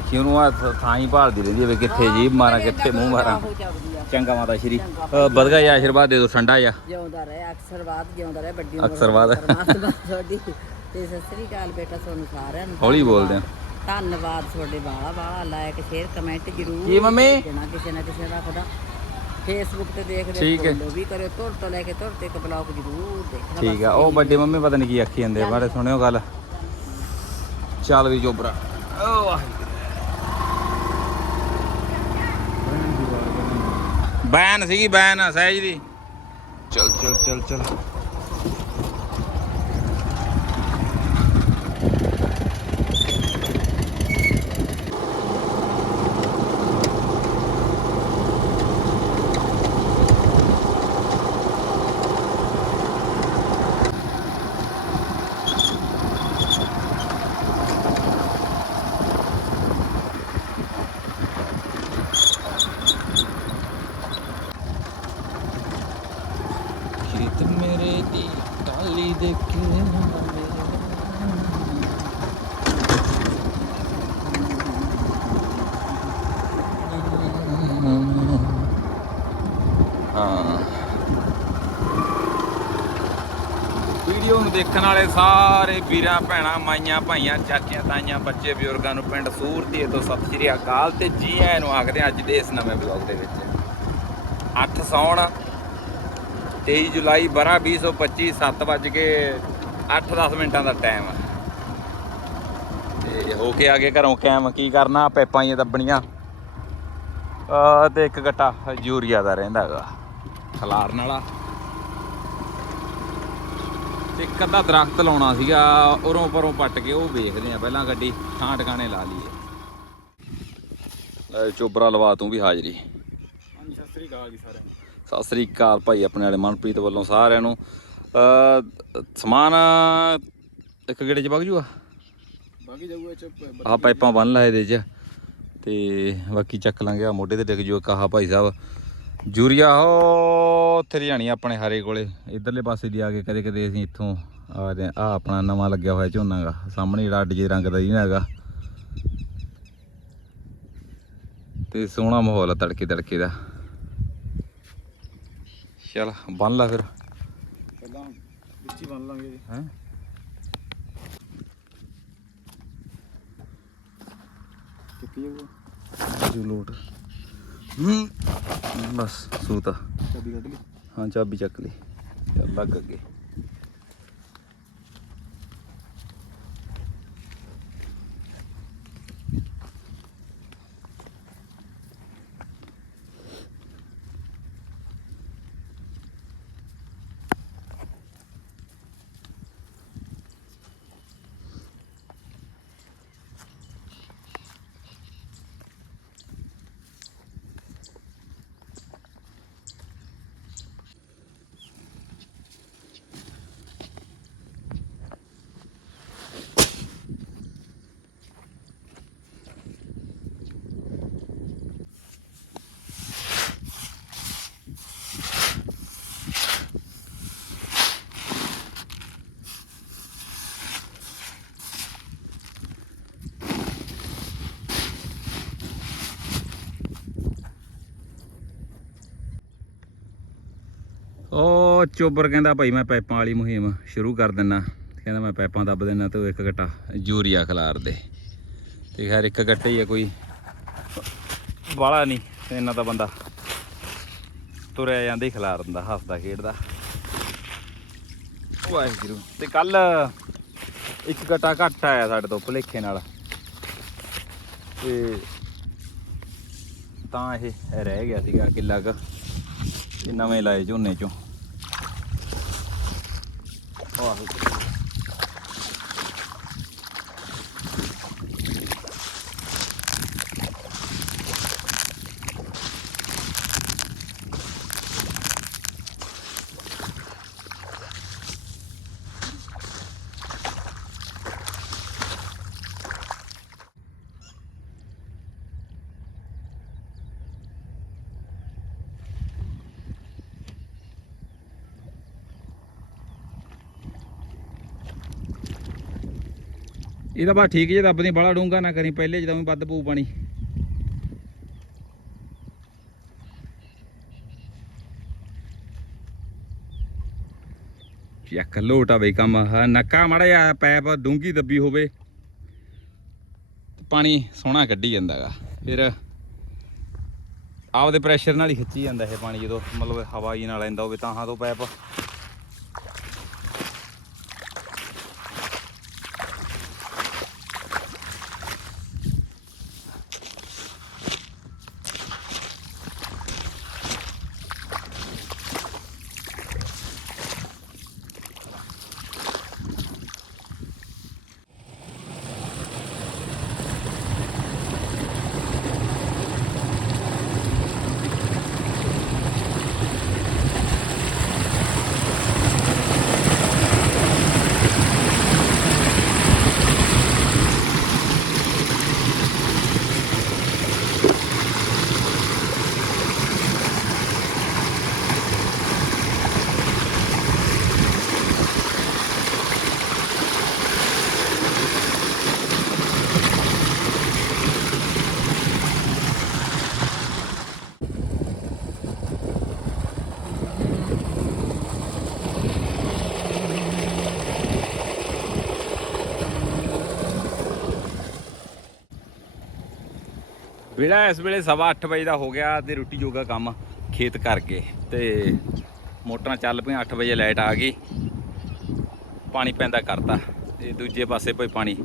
ਦੇਖੀ ਉਹਨੂੰ ਆ ਥਾਂ ਹੀ ਭਾਲਦੀ ਰਹਿੰਦੀ ਹੈ ਵੀ ਕਿੱਥੇ ਜੀ ਮਾਰਾਂ ਕਿੱਥੇ ਮੂੰਹ ਮਾਰਾਂ। ਹੋ ਚੱਲਦੀ ਆ। ਚੰਗਾ ਮਾਤਾ ਸ਼੍ਰੀ। ਵਧਗਾ ਜਾਂ ਆਸ਼ੀਰਵਾਦ ਦੇ ਦਿਓ ਠੰਡਾ ਜਾਂ ਜਿਉਂਦਾ ਰਹੇ ਅਕਸਰਵਾਦ ਜਿਉਂਦਾ ਰਹੇ ਵੱਡੀ ਉਮਰ ਅਕਸਰਵਾਦ। ਪਰਮਾਤਮਾ ਤੁਹਾਡੀ। ਤੇ ਸਤਿ ਸ੍ਰੀ ਅਕਾਲ ਬੇਟਾ ਤੁਹਾਨੂੰ ਸਾਰਿਆਂ ਨੂੰ ਹੌਲੀ ਬੋਲਦੇ ਆ। ਧੰਨਵਾਦ। ਤੁਹਾਡੇ ਬਾਲਾ ਬਾਲਾ ਲਾਇਕ ਸ਼ੇਅਰ ਕਮੈਂਟ ਜ਼ਰੂਰ ਕੀ ਮੰਮੀ? ਦੇਣਾ ਕਿਸੇ ਨਾ ਕਿਸੇ ਦਾ ਖੁਦਾ ਫੇਸਬੁੱਕ ਤੇ ਦੇਖਦੇ ਠੀਕ ਹੈ। ਵੀ ਕਰਿਓ ਤੁਰ ਤੋਂ ਲੈ ਕੇ ਤੁਰ ਤੇ ਇੱਕ ਬਲੌਗ ਜ਼ਰੂਰ ਦੇਖਣਾ ਠੀਕ ਆ ਉਹ ਵੱਡੀ ਮੰਮੀ ਪਤਾ ਨਹੀਂ ਕੀ ਆਖੀ ਜਾਂਦੇ ਆ ਬਾਰੇ ਸੁਣਿਓ ਗੱਲ। ਚੱਲ ਵੀ ਚੋਬਰਾ ਓ ਵਾਹਿਗੁਰੂ। ਬੈਨ ਸੀਗੀ ਬੈਨ ਸਹਿਜ ਦੀ। ਚਲ ਚਲ ਚਲ ਚਲ ਖੇਤ ਮੇਰੇ ਦੀ ਟਾਲੀ ਦੇਖੇ ਹਾਂ ਵੀਡੀਓ ਨੂੰ ਦੇਖਣ ਵਾਲੇ ਸਾਰੇ ਵੀਰਾਂ, ਭੈਣਾਂ, ਮਾਈਆਂ, ਭਾਈਆਂ, ਚਾਚੀਆਂ, ਤਾਈਆਂ, ਬੱਚੇ, ਬਜ਼ੁਰਗਾਂ ਨੂੰ ਪਿੰਡ ਸੂਰਤੀਏ ਤੋਂ ਸਤਿ ਸ਼੍ਰੀ ਅਕਾਲ ਤੇ ਜੀ ਆਇਆਂ ਨੂੰ ਆਖਦੇ ਅੱਜ ਦੇ ਇਸ ਨਵੇਂ ਬਲੌਗ ਦੇ ਵਿੱਚ। 8 ਸੌਣ 23 ਜੁਲਾਈ 12 2025 7 ਵੱਜ ਕੇ 8-10 ਮਿੰਟਾਂ ਦਾ ਟਾਈਮ ਆ। ਤੇ ਹੋ ਕੇ ਆ ਗਏ ਘਰੋਂ ਕੈਮ ਕੀ ਕਰਨਾ, ਪੈਪਾਂ ਹੀ ਦੱਬਣੀਆਂ। ਆ ਤੇ ਇੱਕ ਗੱਟਾ ਯੂਰੀਆ ਦਾ ਰਹਿੰਦਾ ਹੈਗਾ, ਖਲਾਰਨ ਵਾਲਾ। ਤੇ ਇੱਕ ਅੱਧਾ ਦਰਖਤ ਲਾਉਣਾ ਸੀਗਾ ਉਰੋਂ ਪਰੋਂ ਪੱਟ ਕੇ ਉਹ ਵੇਖਦੇ ਆ ਪਹਿਲਾਂ ਗੱਡੀ ਥਾਂ ਟਿਕਾਣੇ ਲਾ ਲਈਏ। ਲੈ ਚੋਬਰਾ ਲਵਾ ਤੂੰ ਵੀ ਹਾਜ਼ਰੀ। ਸਤਿ ਸ੍ਰੀ ਅਕਾਲ ਜੀ ਸਾਰਿਆਂ ਨੂੰ। ਸਤਿ ਸ੍ਰੀ ਅਕਾਲ ਭਾਈ ਆਪਣੇ ਵਾਲੇ ਮਨਪ੍ਰੀਤ ਵੱਲੋਂ ਸਾਰਿਆਂ ਨੂੰ। ਅ ਸਮਾਨ ਇੱਕ ਗੇੜੇ ਚ ਵਗ ਜੂਆ ਬਾਕੀ ਜਾਊਗਾ ਚ ਆਹ ਪਾਈਪਾਂ ਬੰਨ ਲਾ ਇਹਦੇ ਚ ਤੇ ਬਾਕੀ ਚੱਕ ਲਾਂਗੇ ਆ ਮੋਢੇ ਤੇ ਡਿੱਗ ਜੂ ਕਹਾ ਭਾਈ ਸਾਹਿਬ। ਜੂਰੀਆ ਹੋ ਉੱਥੇ ਜਾਣੀ ਆਪਣੇ ਹਾਰੇ ਕੋਲੇ। ਇਧਰਲੇ ਪਾਸੇ ਦੀ ਆ ਕੇ ਕਦੇ ਕਦੇ ਅਸੀਂ ਇੱਥੋਂ ਆ ਰਹੇ ਆ। ਆਪਣਾ ਨਵਾਂ ਲੱਗਿਆ ਹੋਇਆ ਝੋਨਾ ਗਾ। ਸਾਹਮਣੇ ਜਿਹੜਾ ਅੱਡ ਜੇ ਰੰਗ ਦਾ ਜੀ ਹੈਗਾ। ਤੇ ਸੋਹਣਾ ਮਾਹੌਲ ਆ ਤੜਕੇ ਤੜਕੇ ਦਾ। ਚਲ ਬੰਨ ਲਾ ਫਿਰ। ਪਹਿਲਾਂ ਵਿੱਚ ਹੀ ਬੰਨ ਲਾਂਗੇ ਜੀ। ਹੈ? ਚੁੱਕੀ ਜਾਊਗਾ। ਜੂ ਲੋਟ। ਹੂੰ ਬਸ ਸੂਤਾ ਚਾਬੀ ਕੱਢ ਲਈ? ਹਾਂ ਚਾਬੀ ਚੱਕ ਲਈ। ਚੱਲ ਲੱਗ ਅੱਗੇ। ਉਹ ਚੋਬਰ ਕਹਿੰਦਾ ਭਾਈ ਮੈਂ ਪੈਪਾਂ ਵਾਲੀ ਮੁਹਿੰਮ ਸ਼ੁਰੂ ਕਰ ਦਿੰਨਾ। ਕਹਿੰਦਾ ਮੈਂ ਪੈਪਾਂ ਦੱਬ ਦਿੰਨਾ ਤੇ ਉਹ ਇੱਕ ਗੱਟਾ ਯੂਰੀਆ ਖਿਲਾਰ ਦੇ। ਤੇ ਖੈਰ ਇੱਕ ਗੱਟੇ ਹੀ ਆ ਕੋਈ। ਵਾਲਾ ਨਹੀਂ ਇੰਨਾ ਤਾਂ ਬੰਦਾ ਤੁਰਿਆ ਜਾਂਦਾ ਹੀ ਖਿਲਾਰ ਦਿੰਦਾ, ਹੱਸਦਾ, ਖੇਡਦਾ। ਵਾਹਿਗੁਰੂ। ਤੇ ਕੱਲ ਇੱਕ ਗੱਟਾ ਘੱਟ ਆਇਆ ਸਾਡੇ ਤੋਂ ਭੁਲੇਖੇ ਨਾਲ। ਤੇ ਤਾਂ ਇਹ ਰਹਿ ਗਿਆ ਸੀਗਾ ਕਿੱਲਾ ਕੁ ਨਵੇਂ ਲਾਏ ਝੋਨੇ ਚੋਂ। ਵਾਹਿਗੁਰੂ ਇਹ ਤਾਂ ਬਾ ਠੀਕ ਜੇ ਦੱਬਦੀ ਬੜਾ ਡੂੰਗਾ ਨਾ ਕਰੀ, ਪਹਿਲੇ ਜਦੋਂ ਵੀ ਵੱਧ ਪਊ ਪਾਣੀ। ਚੱਕ ਲੋਟਾ ਬਈ ਕੰਮ ਨੱਕਾ ਮੜਾ ਜਾ ਪੈਪ ਡੂੰਗੀ ਦੱਬੀ ਹੋਵੇ ਪਾਣੀ ਸੋਹਣਾ ਕੱਢੀ ਜਾਂਦਾਗਾ। ਫਿਰ ਆਪਦੇ ਪ੍ਰੈਸ਼ਰ ਨਾਲ ਹੀ ਖਿੱਚੀ ਜਾਂਦਾ ਇਹ ਪਾਣੀ ਜਦੋਂ ਮਤਲਬ ਹਵਾ ਹੀ ਨਾਲ ਆਉਂਦਾ ਹੋਵੇ, ਤਾਂ ਹਾਂ ਤੋਂ ਪੈਪ ਵੇਲਾ ਇਸ ਵੇਲੇ ਸਵਾ ਅੱਠ ਵਜੇ ਦਾ ਹੋ ਗਿਆ ਤੇ ਰੋਟੀ ਜੋਗਾ ਕੰਮ ਖੇਤ ਕਰ ਗਏ ਤੇ ਮੋਟਰਾਂ ਚੱਲ ਪਈਆਂ 8 ਵਜੇ ਲਾਈਟ ਆ ਗਈ। ਪਾਣੀ ਪੈਂਦਾ ਕਰਤਾ ਤੇ ਦੂਜੇ ਪਾਸੇ ਭਾਈ ਪਾਣੀ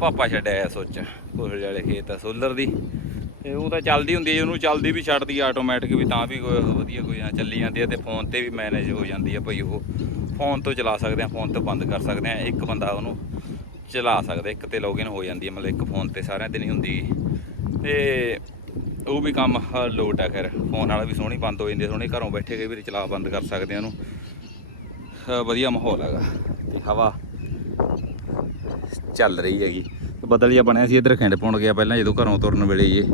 ਪਾਪਾ ਛੱਡਿਆ ਆ ਸੁੱਚ, ਕੋਹਲ ਵਾਲੇ ਖੇਤ ਆ ਸੋਲਰ ਦੀ। ਤੇ ਉਹ ਤਾਂ ਚੱਲਦੀ ਹੁੰਦੀ ਹੈ ਉਹਨੂੰ ਚੱਲਦੀ ਵੀ ਛੱਡਦੀ ਆ ਆਟੋਮੈਟਿਕ ਵੀ ਤਾਂ ਵੀ ਕੋਈ ਵਧੀਆ ਕੋਈ ਨਾ ਚੱਲੀ ਜਾਂਦੀ ਹੈ ਤੇ ਫੋਨ ਤੇ ਵੀ ਮੈਨੇਜ ਹੋ ਜਾਂਦੀ ਹੈ ਭਾਈ ਉਹ। ਫੋਨ ਤੋਂ ਚਲਾ ਸਕਦੇ ਆ ਫੋਨ ਤੋਂ ਬੰਦ ਕਰ ਸਕਦੇ ਆ, ਇੱਕ ਬੰਦਾ ਉਹਨੂੰ ਚਲਾ ਸਕਦਾ, ਇੱਕ ਤੇ ਲੌਗਇਨ ਹੋ ਜਾਂਦੀ ਹੈ ਮਤਲਬ ਇੱਕ ਫੋਨ ਤੇ ਸਾਰਿਆਂ ਤੇ ਨਹੀਂ ਹੁੰਦੀ। ਤੇ ਉਹ ਵੀ ਕੰਮ ਲੋਟ ਆ ਖੈਰ, ਫੋਨ ਨਾਲ ਵੀ ਸੋਹਣੀ ਬੰਦ ਹੋ ਜਾਂਦੀ ਸੋਹਣੀ ਘਰੋਂ ਬੈਠੇ ਕਈ ਵਾਰੀ ਚਲਾ ਬੰਦ ਕਰ ਸਕਦੇ ਆ ਉਹਨੂੰ। ਵਧੀਆ ਮਾਹੌਲ ਹੈਗਾ ਤੇ ਹਵਾ ਚੱਲ ਰਹੀ ਹੈਗੀ। ਤੇ ਬੱਦਲ ਜਿਹਾ ਬਣਿਆ ਸੀ, ਇੱਧਰ ਖਿੰਡ ਪਾਉਣ ਗਿਆ ਪਹਿਲਾਂ, ਜਦੋਂ ਘਰੋਂ ਤੁਰਨ ਵੇਲੇ ਇਹ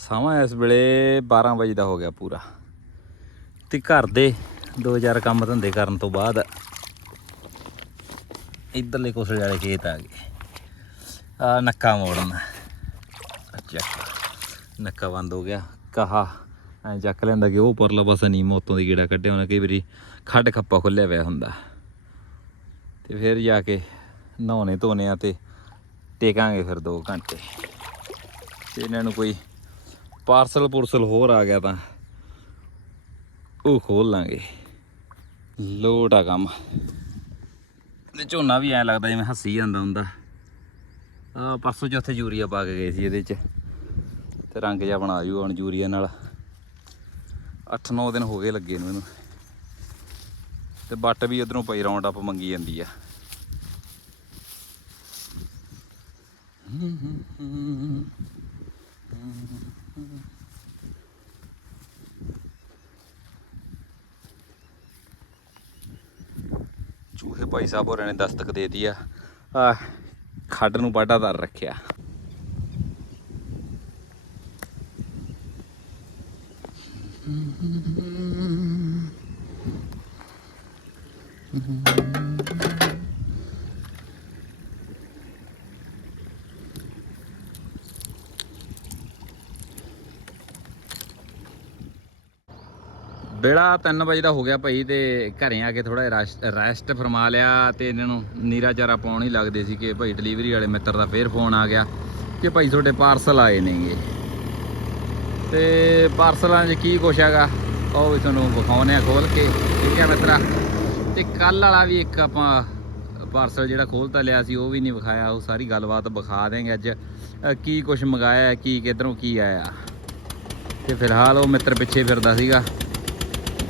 ਸਮਾਂ ਇਸ ਵੇਲੇ 12 ਵਜੇ ਦਾ ਹੋ ਗਿਆ ਪੂਰਾ। ਤੇ ਘਰ ਦੇ 2000 ਕੰਮ ਧੰਦੇ ਕਰਨ ਤੋਂ ਬਾਅਦ ਇਧਰਲੇ ਕੋਸਲ ਵਾਲੇ ਖੇਤ ਆ ਗਏ। ਆ ਨੱਕਾ ਮੋੜਨਾ। ਚੱਕ ਨੱਕਾ ਬੰਦ ਹੋ ਗਿਆ। ਕਹਾ, ਐ ਚੱਕ ਲੈਂਦਾ ਕਿ ਉਹ ਪਰਲਾ ਪਾਸਾ ਨਹੀਂ ਮੋਤੋਂ ਦੀ ਕੀੜਾ ਕੱਢਿਆ ਹੋਣਾ, ਕਈ ਵਾਰੀ ਖੱਡ ਖੱਪਾ ਖੁੱਲਿਆ ਹੋਇਆ ਹੁੰਦਾ। ਤੇ ਫਿਰ ਜਾ ਕੇ ਨਹਾਉਣੇ ਧੋਣੇ ਆ ਤੇ ਟੇਕਾਂਗੇ ਫਿਰ 2 ਘੰਟੇ। ਤੇ ਇਹਨਾਂ ਨੂੰ ਕੋਈ ਪਾਰਸਲ ਪੁਰਸਲ ਹੋਰ ਆ ਗਿਆ ਤਾਂ ਉਹ ਖੋਲ ਲਾਂਗੇ। ਲੋਟ ਆ ਕੰਮ। ਤੇ ਝੋਨਾ ਵੀ ਐ ਲੱਗਦਾ ਜਿਵੇਂ ਹੱਸੀ ਜਾਂਦਾ ਹੁੰਦਾ। ਆ ਪਰਸੋਂ ਚੌਥੇ ਯੂਰੀਆ ਪਾ ਕੇ ਗਏ ਸੀ ਇਹਦੇ ਚ। ਤੇ ਰੰਗ ਜਿਹਾ ਬਣਾ ਜੂਗਾ ਹੁਣ ਯੂਰੀਆ ਨਾਲ। 8-9 ਦਿਨ ਹੋ ਗਏ ਲੱਗੇ ਨੂੰ ਇਹਨੂੰ। ਤੇ ਬੱਟ ਵੀ ਉਧਰੋਂ ਪਈ ਰਾਉਂਡ ਅਪ ਮੰਗੀ ਜਾਂਦੀ ਆ। ਚੂਹੇ ਭਾਈ ਸਾਹਿਬ ਹੋਰਾਂ ਨੇ ਦਸਤਕ ਦੇ ਦਿੱਤੀ ਆ। ਆ, ਖੱਡ ਨੂੰ ਬਾਡਾ ਧਰ ਰੱਖਿਆ। ਬੇੜਾ 3 ਵਜੇ ਦਾ ਹੋ ਗਿਆ ਭਾਈ ਤੇ ਘਰੇ ਆ ਕੇ ਥੋੜਾ ਰੈਸਟ ਫਰਮਾ ਲਿਆ ਤੇ ਇਹਨਾਂ ਨੂੰ ਨੀਰਾ ਚਾਰਾ ਪਾਉਣ ਹੀ ਲੱਗਦੇ ਸੀ ਕਿ ਭਾਈ ਡਿਲੀਵਰੀ ਵਾਲੇ ਮਿੱਤਰ ਦਾ ਫੇਰ ਫੋਨ ਆ ਗਿਆ ਕਿ ਭਾਈ ਤੁਹਾਡੇ ਪਾਰਸਲ ਆਏ ਨੇਗੇ। ਤੇ ਪਾਰਸਲਾਂ 'ਚ ਕੀ ਕੁਛ ਹੈਗਾ? ਉਹ ਵੀ ਤੁਹਾਨੂੰ ਵਿਖਾਉਨੇ ਆ ਖੋਲ ਕੇ। ਠੀਕ ਹੈ ਮਿੱਤਰਾ? ਤੇ ਕੱਲ ਵਾਲਾ ਵੀ ਇੱਕ ਆਪਾਂ ਪਾਰਸਲ ਜਿਹੜਾ ਖੋਲਤਾ ਲਿਆ ਸੀ, ਉਹ ਵੀ ਨਹੀਂ ਵਿਖਾਇਆ। ਉਹ ਸਾਰੀ ਗੱਲਬਾਤ ਵਿਖਾ ਦੇਂਗੇ ਅੱਜ। ਕੀ ਕੁਛ ਮੰਗਾਇਆ, ਕੀ ਕਿਧਰੋਂ ਕੀ ਆਇਆ? ਤੇ ਫਿਲਹਾਲ ਉਹ ਮਿੱਤਰ ਪਿੱਛੇ ਫਿਰਦਾ ਸੀਗਾ।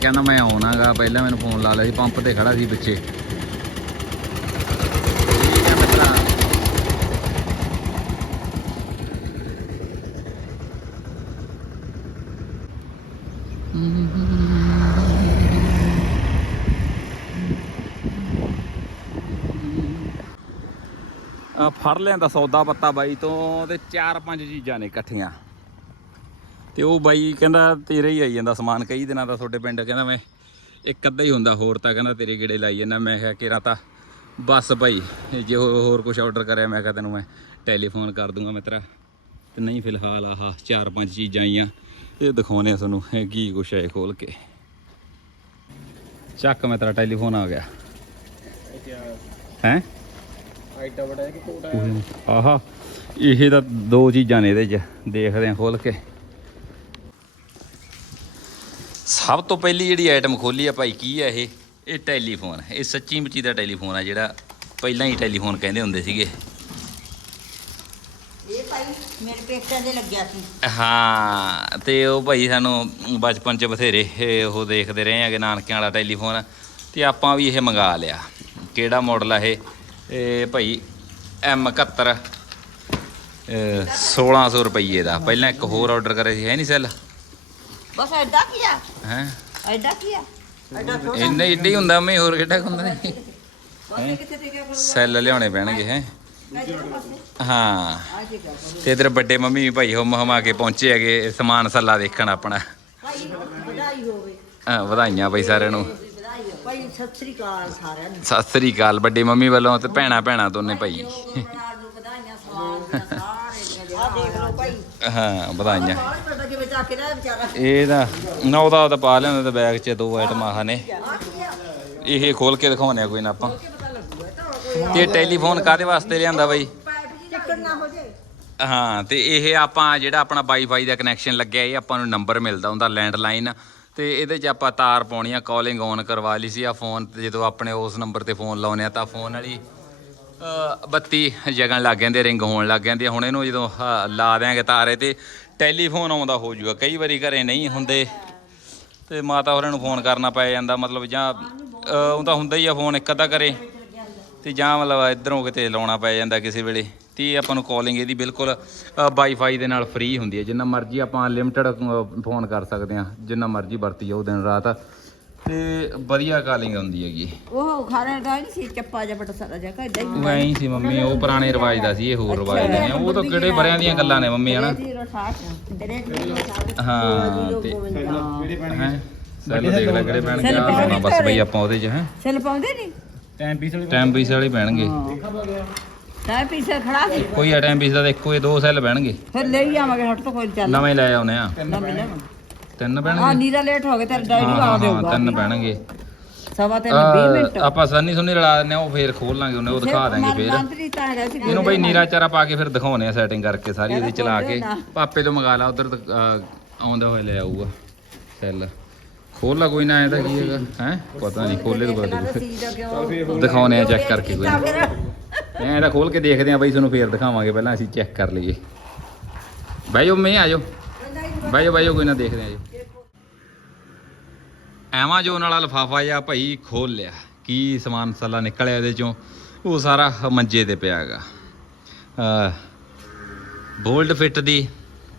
ਕਹਿੰਦਾ ਮੈਂ ਆਉਣਾਗਾ, ਪਹਿਲਾਂ ਮੈਨੂੰ ਫੋਨ ਲਾ ਲਿਆ ਸੀ ਪੰਪ ਤੇ ਖੜਾ ਸੀ ਪਿੱਛੇ। ਫੜ ਲਿਆਂਦਾ ਸੌਦਾ ਪੱਤਾ ਬਾਈ ਤੋਂ ਤੇ ਚਾਰ ਪੰਜ ਚੀਜ਼ਾਂ ਨੇ ਇਕੱਠੀਆਂ। ਤੇ ਉਹ ਬਾਈ ਕਹਿੰਦਾ ਤੇਰੇ ਹੀ ਆਈ ਜਾਂਦਾ ਸਮਾਨ, ਕਈ ਦਿਨਾਂ ਦਾ ਤੁਹਾਡੇ ਪਿੰਡ, ਕਹਿੰਦਾ ਮੈਂ ਇੱਕ ਅੱਧਾ ਹੀ ਹੁੰਦਾ, ਹੋਰ ਤਾਂ ਕਹਿੰਦਾ ਤੇਰੇ ਗੇੜੇ ਲਾਈ ਜਾਂਦਾ। ਮੈਂ ਕਿਹਾ ਕਿਰਾ ਤਾਂ ਬਸ ਭਾਈ ਜੇ ਹੋ- ਹੋਰ ਕੁਝ ਆਰਡਰ ਕਰਿਆ, ਮੈਂ ਕਿਹਾ ਤੈਨੂੰ ਮੈਂ ਟੈਲੀਫੋਨ ਕਰ ਦੂੰਗਾ ਮਿੱਤਰਾ। ਤੇ ਨਹੀਂ, ਫਿਲਹਾਲ ਆਹ ਚਾਰ ਪੰਜ ਚੀਜ਼ਾਂ ਆਈਆਂ, ਇਹ ਦਿਖਾਉਣੇ ਆ ਤੁਹਾਨੂੰ, ਇਹ ਕੀ ਕੁਛ ਹੈ ਖੋਲ ਕੇ। ਚੱਕ ਮੈਂ ਤੇਰਾ ਟੈਲੀਫੋਨ ਆ ਗਿਆ। ਇਹ ਕੀ ਹੈ? ਆਈਟਾ ਬੜਾ ਹੈ ਕਿ ਕੋਟਾ ਆਹਾ, ਇਹ ਤਾਂ ਦੋ ਚੀਜ਼ਾਂ ਨੇ ਇਹਦੇ 'ਚ, ਦੇਖਦੇ ਹਾਂ ਖੋਲ ਕੇ। ਸਭ ਤੋਂ ਪਹਿਲੀ ਜਿਹੜੀ ਆਈਟਮ ਖੋਲੀ ਆ ਭਾਈ ਕੀ ਆ ਇਹ? ਇਹ ਟੈਲੀਫੋਨ ਇਹ ਸੱਚੀ ਮੁੱਚੀ ਦਾ ਟੈਲੀਫੋਨ ਆ ਜਿਹੜਾ ਪਹਿਲਾਂ ਹੀ ਟੈਲੀਫੋਨ ਕਹਿੰਦੇ ਹੁੰਦੇ ਸੀਗੇ। ਇਹ ਭਾਈ ਮੇਰੇ ਪੇਟਾਂ ਦੇ ਲੱਗਿਆ ਸੀ। ਹਾਂ ਤੇ ਉਹ ਭਾਈ ਸਾਨੂੰ ਬਚਪਨ 'ਚ ਬਥੇਰੇ ਇਹ ਉਹ ਦੇਖਦੇ ਰਹੇ ਆਗੇ ਨਾਨਕਿਆਂ ਵਾਲਾ ਟੈਲੀਫੋਨ ਤੇ ਆਪਾਂ ਵੀ ਇਹ ਮੰਗਾ ਲਿਆ। ਕਿਹੜਾ ਮਾਡਲ ਆ ਇਹ? ਇਹ ਭਾਈ M71 ਅਹ 1600 ਰੁਪਏ ਦਾ। ਪਹਿਲਾਂ ਇੱਕ ਹੋਰ ਆਰਡਰ ਕਰਿਆ ਸੀ ਹੈ ਨਹੀਂ ਸੈੱਲ? ਬਸ ਐਡਾ ਕੀ ਆ? ਹੈ? ਐਡਾ ਕੀ ਆ? ਐਡਾ ਛੋਟਾ ਇੰਨਾ ਇੰਨਾ ਹੀ ਹੁੰਦਾ ਮੈਂ ਹੋਰ ਕਿਹੜਾ ਹੁੰਦਾ? ਨਹੀਂ ਬਸ ਇਹ ਕਿੱਥੇ ਤੇ ਗਿਆ ਸੈੱਲ ਲਿਆਉਣੇ ਪੈਣਗੇ ਹੈ? ਹਾਂ। ਆ ਕਰੋ। ਤੇ ਇਧਰ ਵੱਡੇ ਮੰਮੀ ਵੀ ਭਾਈ ਹੁਮ ਹਮਾ ਕੇ ਪਹੁੰਚੇ ਹੈਗੇ ਸਮਾਨ ਸੱਲਾ ਦੇਖਣ ਆਪਣਾ। ਭਾਈ ਵਧਾਈ ਹੋਵੇ। ਹਾਂ, ਵਧਾਈਆਂ ਭਾਈ ਸਾਰਿਆਂ ਨੂੰ। ਵਧਾਈ ਹੋਵੇ। ਭਾਈ ਸਤਿ ਸ੍ਰੀ ਅਕਾਲ ਸਾਰਿਆਂ ਨੂੰ। ਸਤਿ ਸ੍ਰੀ ਅਕਾਲ ਵੱਡੀ ਮੰਮੀ ਵੱਲੋਂ ਤੇ ਭੈਣਾ ਭੈਣਾ ਦੋਨੇ ਭਾਈ ਜੋ ਬਣਾ ਨੂੰ ਵਧਾਈਆਂ ਸਵਾਲ ਦੀਆਂ ਸਾਰੇ ਆ ਦੇਖ ਲਓ ਭਾਈ ਹਾਂ ਵਧਾਈਆਂ। ਪਤਾ ਕਿਵੇਂ ਚੱਕ ਵਿਚਾਰਾ? ਇਹ ਤਾਂ ਨਾ ਉਹਦਾ ਉਹਦਾ ਪਾ ਲਿਆਂਦਾ ਤੇ ਬੈਗ 'ਚ ਦੋ ਆਈਟਮ ਆਹ ਨੇ। ਆ ਕੀ ਆ ਇਹ ਖੋਲ ਕੇ ਦਿਖਾਉਣੇ ਆ ਕੋਈ ਨਾ ਆਪਾਂ। ਪਤਾ ਲੱਗੂਗਾ ਤਾਂ ਕੋਈ ਤੇ ਟੈਲੀਫੋਨ ਕਾਦੇ ਵਾਸਤੇ ਲਿਆਂਦਾ ਬਾਈ? ਪਾਈਪ ਜੀ ਚੱਕਰ ਨਾ ਹੋ ਜੇ। ਹਾਂ ਤੇ ਇਹ ਆਪਾਂ ਜਿਹੜਾ ਆਪਣਾ ਵਾਈਫਾਈ ਦਾ ਕਨੈਕਸ਼ਨ ਲੱਗਿਆ ਇਹ ਆਪਾਂ ਨੂੰ ਨੰਬਰ ਮਿਲਦਾ ਹੁੰਦਾ ਲੈਂਡਲਾਈਨ ਤੇ ਇਹਦੇ 'ਚ ਆਪਾਂ ਤਾਰ ਪਾਉਣੀ ਆ ਕਾਲਿੰਗ ਔਨ ਕਰਵਾ ਲਈ ਸੀ ਆ ਫੋਨ ਤੇ ਜਦੋਂ ਆਪਣੇ ਉਸ ਨੰਬਰ ਤੇ ਫੋਨ ਲਾਉਨੇ ਆ ਤਾਂ ਫੋਨ ਵਾਲੀ ਬੱਤੀ ਜਗਣ ਲੱਗ ਜਾਂਦੇ, ਰਿੰਗ ਹੋਣ ਲੱਗ ਜਾਂਦੇ ਆ। ਹੁਣ ਇਹਨੂੰ ਜਦੋਂ ਹ- ਲਾ ਦਿਆਂਗੇ ਤਾਰੇ ਤੇ, ਟੈਲੀਫੋਨ ਆਉਂਦਾ ਹੋ ਜੂਗਾ ਕਈ ਵਾਰੀ ਘਰੇ ਨਹੀਂ ਹੁੰਦੇ, ਤੇ ਮਾਤਾ ਹੋਰਾਂ ਨੂੰ ਫੋਨ ਕਰਨਾ ਪੈ ਜਾਂਦਾ, ਮਤਲਬ ਜਾਂ ਉਹ ਤਾਂ ਹੁੰਦਾ ਹੀ ਆ ਫੋਨ ਇੱਕ ਅੱਧਾ ਕਰੇ ਤੇ ਜਾਂ ਮਤਲਬ ਇਧਰੋਂ ਕਿਤੇ ਲਾਉਣਾ ਪੈ ਜਾਂਦਾ ਕਿਸੇ ਵੇਲੇ। ਤੇ ਆਪਾਂ ਨੂੰ ਕਾਲਿੰਗ ਇਹਦੀ ਬਿਲਕੁਲ ਵਾਈਫਾਈ ਦੇ ਨਾਲ ਫ੍ਰੀ ਹੁੰਦੀ ਹੈ ਜਿੰਨਾ ਮਰਜ਼ੀ ਆਪਾਂ ਲਿਮਟਿਡ ਫੋਨ ਕਰ ਸਕਦੇ ਆ। ਜਿੰਨਾ ਮਰਜ਼ੀ ਵਰਤੀ ਜਾਓ ਦਿਨ ਰਾਤ। ਤੇ ਵਧੀਆ ਕਾਲਿੰਗ ਹੁੰਦੀ ਹੈਗੀ। ਉਹ ਖਾਣੇ ਦਾ ਨਹੀਂ ਸੀ ਚੱਪਾ ਜਿਹਾ ਬਟ ਸਾਰਾ ਜਿਹਾ ਕੱਢਾ ਉਹ ਐਂ ਹੀ ਸੀ ਮੰਮੀ ਉਹ ਪੁਰਾਣੇ ਰਿਵਾਜ ਦਾ ਸੀ ਇਹ ਹੋਰ ਰਿਵਾਜ ਦੇ ਨੇ ਉਹ ਤਾਂ ਕਿਹੜੇ ਬਰਿਆਂ ਦੀਆਂ ਗੱਲਾਂ ਨੇ ਮੰਮੀ ਹਨਾ? ਹਾਂ ਤੇ ਹੈ। ਸੈੱਲ ਦੇਖ ਲੈ ਕਿਹੜੇ ਪੈਣਗੇ। ਆ ਦਿਖਾਉਣਾ ਬਸ ਬਈ ਆਪਾਂ ਉਹਦੇ 'ਚ ਹੈ? ਸੈਲ ਪਾਉਂਦੇ ਨਹੀਂ? ਟਾਈਮ ਪੀਸ ਵਾਲੇ ਟਾਈਮ ਪੀਸ ਵਾਲੇ ਪੈਣਗੇ। ਤਾਂ ਪੀਸੇ ਖੜਾ ਸੀ? ਕੋਈ ਆ ਟਾਈਮ ਪੀਸ ਦਾ ਤਾਂ ਇੱਕੋ ਹੀ ਦੋ ਸੈੱਲ ਪੈਣਗੇ। ਫਿਰ ਲੈ ਹੀ ਆਵਾਂਗੇ ਹਟ ਤੋਂ ਕੋਈ ਚੱਲ ਨਵੇਂ ਲੈ ਆਉਨੇ ਆ। ਨਾ। ਮਿਲਿਆ ਤਿੰਨ ਪੈਣਗੇ? ਨੀਰਾ ਲੇਟ ਹੋ ਗਿਆ ਤੇਰਾ ਡੈਡੀ ਹਾਂ ਆ ਹਾਂ ਦੇਊਗਾ ਤਿੰਨ ਪੈਣਗੇ। ਸਵਾ ਤਿੰਨ 20 ਅਹ, ਮਿੰਟ। ਆਪਾਂ ਸੰਨੀ ਸੁਨੀ ਰਲਾ ਦਿੰਦੇ ਆ ਉਹ ਫੇਰ ਖੋਲ ਲਾਂਗੇ ਉਹਨੇ ਉਹ ਦਿਖਾ ਦਾਂਗੇ ਫੇਰ। ਮੰਤਰੀ ਤਾਂ ਹੈਗਾ ਸੀ ਇਹਨੂੰ ਬਈ ਨੀਰਾ ਚਾਰਾ ਪਾ ਕੇ ਫਿਰ ਦਿਖਾਉਨੇ ਆ ਸੈਟਿੰਗ ਕਰਕੇ ਸਾਰੀ ਉਹਦੀ ਚਲਾ ਕੇ। ਪਾਪੇ ਤੋਂ ਮੰਗਾ ਲਾ ਉਧਰ ਆਉਂਦਾ ਹੋਇਆ ਲੈ ਆਊਗਾ ਸੈੱਲ। ਖੋਲ ਲਾ ਕੋਈ ਨਾ ਇਹਦਾ ਕੀ ਹੈਗਾ? ਹੈ? ਪਤਾ ਨਹੀਂ ਖੋਲੇ ਤੋਂ ਪਤਾ ਲੱਗੂ ਸੀ ਦਾ ਕਿਉਂ ਦਿਖਾਉਨੇ ਆ ਚੈੱਕ ਕਰਕੇ ਕੋਈ ਤਾਂ ਨਾ। ਐਂ ਤਾਂ ਖੋਲ ਕੇ ਦੇਖਦੇ ਆ ਬਈ ਤੁਹਾਨੂੰ ਫੇਰ ਦਿਖਾਵਾਂਗੇ ਪਹਿਲਾਂ ਅਸੀਂ ਚੈੱਕ ਕਰ ਲਈਏ। ਬਹਿ ਜਾਓ ਮੈਂ ਆ ਜਾਓ। ਬਹਿ ਜਾਓ ਬਹਿ ਜਾਓ ਕੋਈ ਨਾ ਦੇਖਦੇ ਆ ਜੀ। ਐਮਾਜ਼ੋਨ ਵਾਲਾ ਲਫਾਫਾ ਜਿਹਾ ਭਾਈ ਖੋਲ ਲਿਆ, ਕੀ ਸਮਾਨ ਸਾਲਾ ਨਿਕਲਿਆ ਇਹਦੇ ਚੋਂ, ਉਹ ਸਾਰਾ ਮੰਜੇ ਤੇ ਪਿਆ ਹੈਗਾ। ਬੋਲਡ ਫਿੱਟ ਦੀ